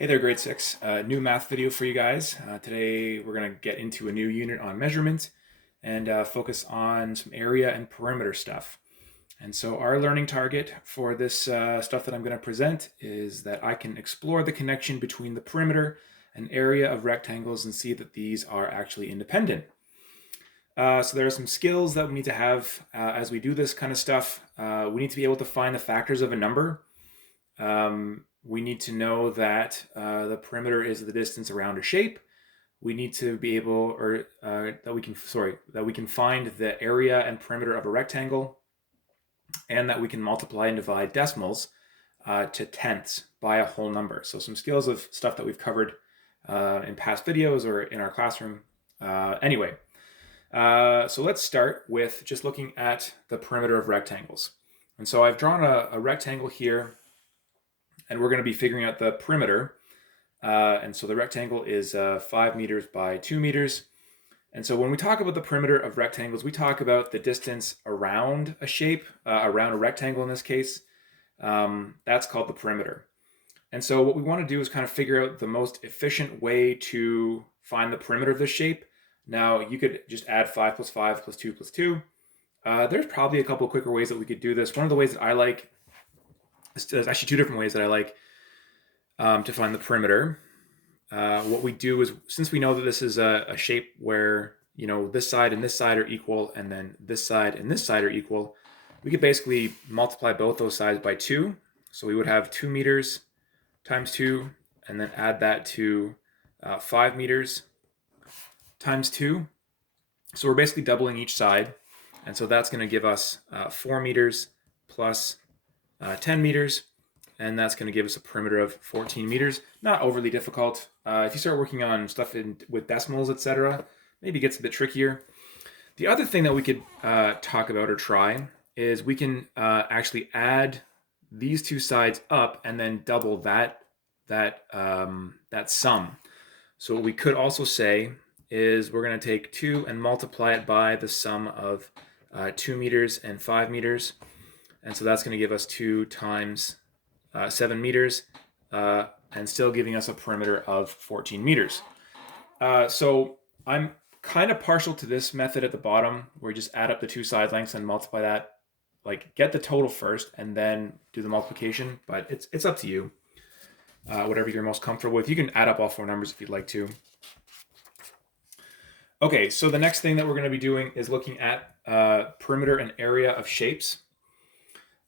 Hey there, grade 6. New math video for you guys. Today we're going to get into a new unit on measurement and focus on some area and perimeter stuff. And so our learning target for this stuff that I'm going to present is that I can explore the connection between the perimeter and area of rectangles and see that these are actually independent. So there are some skills that we need to have as we do this kind of stuff. We need to be able to find the factors of a number. We need to know that the perimeter is the distance around a shape. We need to be able, or that we can find the area and perimeter of a rectangle, and that we can multiply and divide decimals to tenths by a whole number. So some skills of stuff that we've covered in past videos or in our classroom. Anyway, so let's start with just looking at the perimeter of rectangles. And so I've drawn a rectangle here, and we're going to be figuring out the perimeter. And so the rectangle is 5 meters by 2 meters. And so when we talk about the perimeter of rectangles, we talk about the distance around a shape, around a rectangle in this case. That's called the perimeter. And so what we want to do is kind of figure out the most efficient way to find the perimeter of this shape. Now, you could just add 5 plus 5 plus 2 plus 2. There's probably a couple of quicker ways that we could do this. One of the ways that I like, there's actually two different ways that I like to find the perimeter. What we do is, since we know that this is a shape where, you know, this side and this side are equal, and then this side and this side are equal, we could basically multiply both those sides by 2. So we would have 2 meters times 2, and then add that to 5 meters times 2. So we're basically doubling each side. And so that's going to give us 4 meters plus 10 meters. And that's going to give us a perimeter of 14 meters. Not overly difficult. If you start working on stuff with decimals, etc., maybe it gets a bit trickier. The other thing that we could talk about or try is we can actually add these two sides up and then double that sum. So what we could also say is we're going to take 2 and multiply it by the sum of 2 meters and 5 meters. And so that's going to give us 2 times 7 meters, and still giving us a perimeter of 14 meters. So I'm kind of partial to this method at the bottom, where you just add up the two side lengths and multiply that, like get the total first and then do the multiplication, but it's up to you. Whatever you're most comfortable with. You can add up all four numbers if you'd like to. Okay, so the next thing that we're going to be doing is looking at perimeter and area of shapes.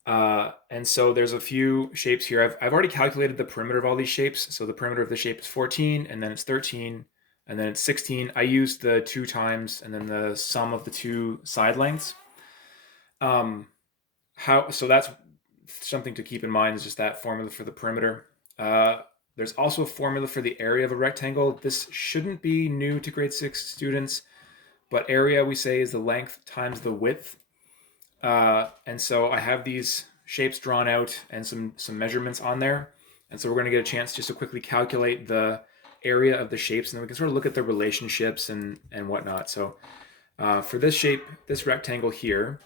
And so there's a few shapes here. I've already calculated the perimeter of all these shapes. So the perimeter of the shape is 14, and then it's 13, and then it's 16. I used the 2 times and then the sum of the two side lengths. So that's something to keep in mind, is just that formula for the perimeter. There's also a formula for the area of a rectangle. This shouldn't be new to grade 6 students, but area, we say, is the length times the width. And so I have these shapes drawn out and some measurements on there. And so we're going to get a chance just to quickly calculate the area of the shapes, and then we can sort of look at the relationships and whatnot. So for this shape, this rectangle here,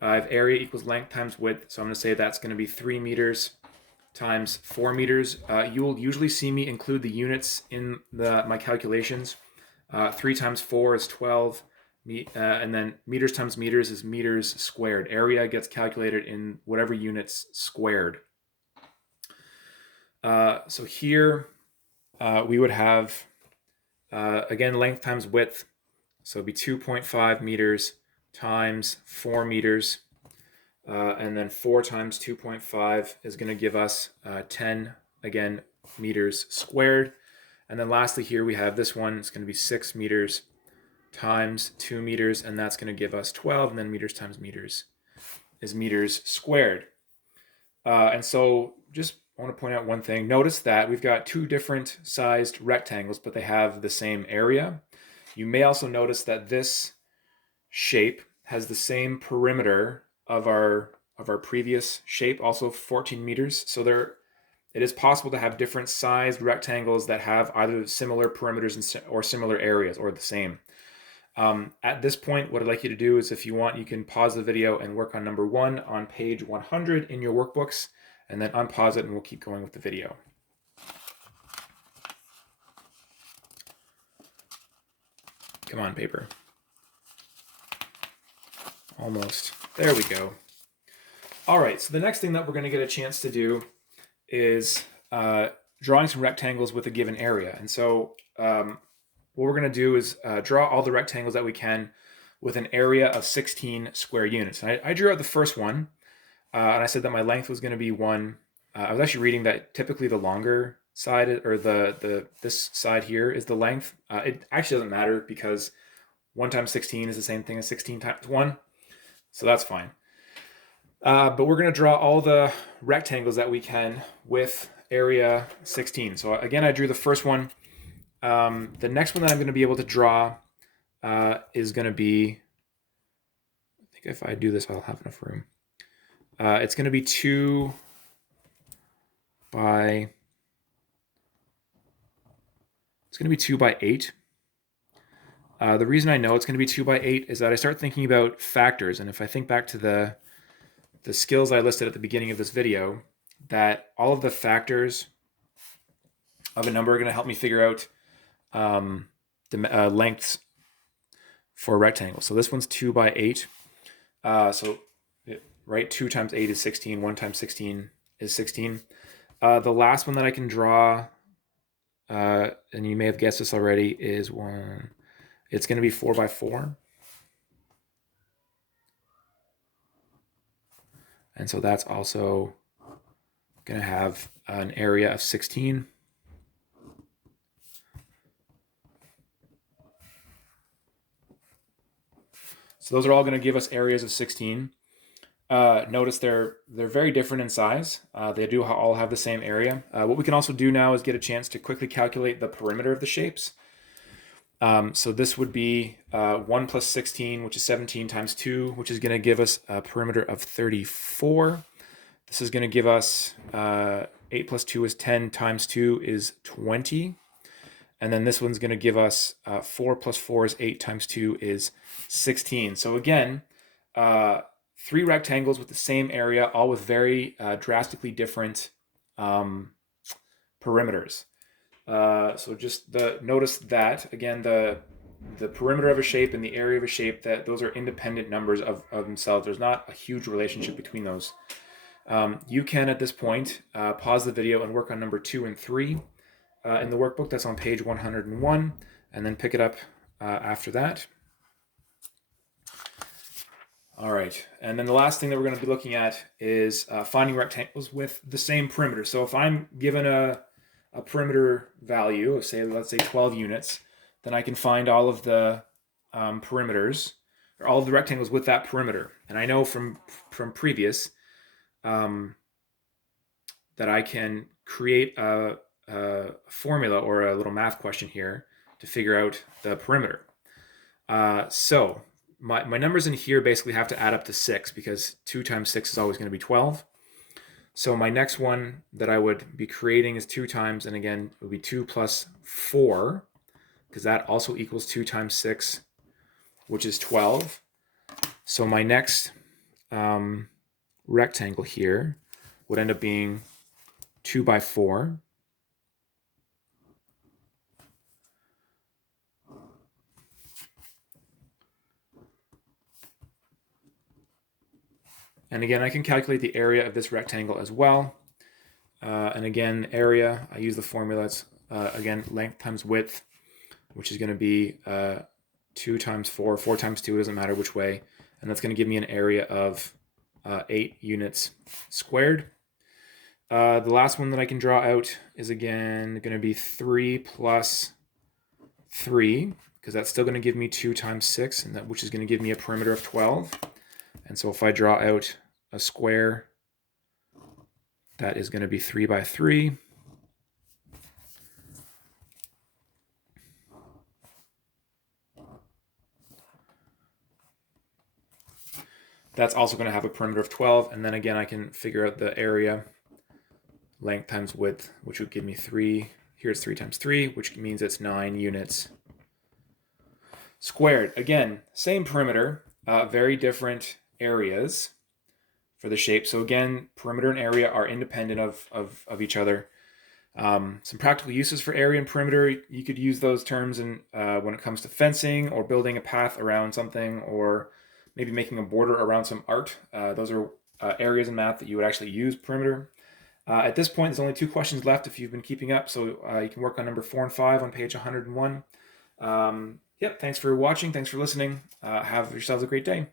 I have area equals length times width. So I'm going to say that's going to be 3 meters times 4 meters. You will usually see me include the units in my calculations. 3 times 4 is 12. And then meters times meters is meters squared. Area gets calculated in whatever units squared. So here we would have, again, length times width. So it'd be 2.5 meters times 4 meters. And then 4 times 2.5 is going to give us 10, again, meters squared. And then lastly here we have this one. It's going to be 6 meters times 2 meters, and that's going to give us 12, and then meters times meters is meters squared. And so just want to point out one thing. Notice that we've got two different sized rectangles, but they have the same area. You may also notice that this shape has the same perimeter of our previous shape, also 14 meters. So it is possible to have different sized rectangles that have either similar perimeters or similar areas, or the same. At this point, what I'd like you to do is, if you want, you can pause the video and work on number 1 on page 100 in your workbooks, and then unpause it and we'll keep going with the video. Come on, paper. Almost. There we go. All right, so the next thing that we're going to get a chance to do is drawing some rectangles with a given area. And so what we're going to do is draw all the rectangles that we can with an area of 16 square units. And I drew out the first one, and I said that my length was going to be 1. I was actually reading that typically the longer side, or this side here, is the length. It actually doesn't matter because 1 times 16 is the same thing as 16 times 1. So that's fine. But we're going to draw all the rectangles that we can with area 16. So again, I drew the first one. The next one that I'm going to be able to draw is going to be, I think if I do this, I'll have enough room. It's going to be 2 by 8. The reason I know it's going to be 2 by 8 is that I start thinking about factors. And if I think back to the skills I listed at the beginning of this video, that all of the factors of a number are going to help me figure out the lengths for a rectangle. So this one's 2 by 8. Right, 2 times 8 is 16. 1 times 16 is 16. The last one that I can draw, and you may have guessed this already, is one. It's going to be 4 by 4. And so that's also going to have an area of 16. So those are all going to give us areas of 16. Notice they're very different in size. They do all have the same area. What we can also do now is get a chance to quickly calculate the perimeter of the shapes. So this would be 1 plus 16, which is 17 times 2, which is going to give us a perimeter of 34. This is going to give us 8 plus 2 is 10 times 2 is 20. And then this one's going to give us 4 plus 4 is 8 times 2 is 16. So again, 3 rectangles with the same area, all with very drastically different perimeters. So just notice that again, the perimeter of a shape and the area of a shape, that those are independent numbers of themselves. There's not a huge relationship between those. You can at this point pause the video and work on number 2 and 3 in the workbook. That's on page 101, and then pick it up after that. All right, and then the last thing that we're going to be looking at is finding rectangles with the same perimeter. So if I'm given a perimeter value of, let's say 12 units, then I can find all of the perimeters, or all of the rectangles with that perimeter. And I know from previous that I can create a formula or a little math question here to figure out the perimeter. So my numbers in here basically have to add up to 6, because 2 times 6 is always going to be 12. So my next one that I would be creating is 2 times, and again, it would be 2 plus 4, because that also equals 2 times 6, which is 12. So my next rectangle here would end up being 2 by 4. And again, I can calculate the area of this rectangle as well. And again, area, I use the formula. It's, again, length times width, which is going to be 2 times 4. 4 times 2, doesn't matter which way. And that's going to give me an area of 8 units squared. The last one that I can draw out is, again, going to be 3 plus 3, because that's still going to give me 2 times 6, and which is going to give me a perimeter of 12. And so if I draw out a square, that is going to be 3 by 3. That's also going to have a perimeter of 12. And then again, I can figure out the area, length times width, which would give me 3. Here's 3 times 3, which means it's 9 units squared. Again, same perimeter, very different areas for the shape. So again, perimeter and area are independent of each other. Some practical uses for area and perimeter. You could use those terms when it comes to fencing or building a path around something, or maybe making a border around some art. Those are areas in math that you would actually use perimeter. At this point, there's only 2 questions left if you've been keeping up, so you can work on number 4 and 5 on page 101. Yep, thanks for watching. Thanks for listening. Have yourselves a great day.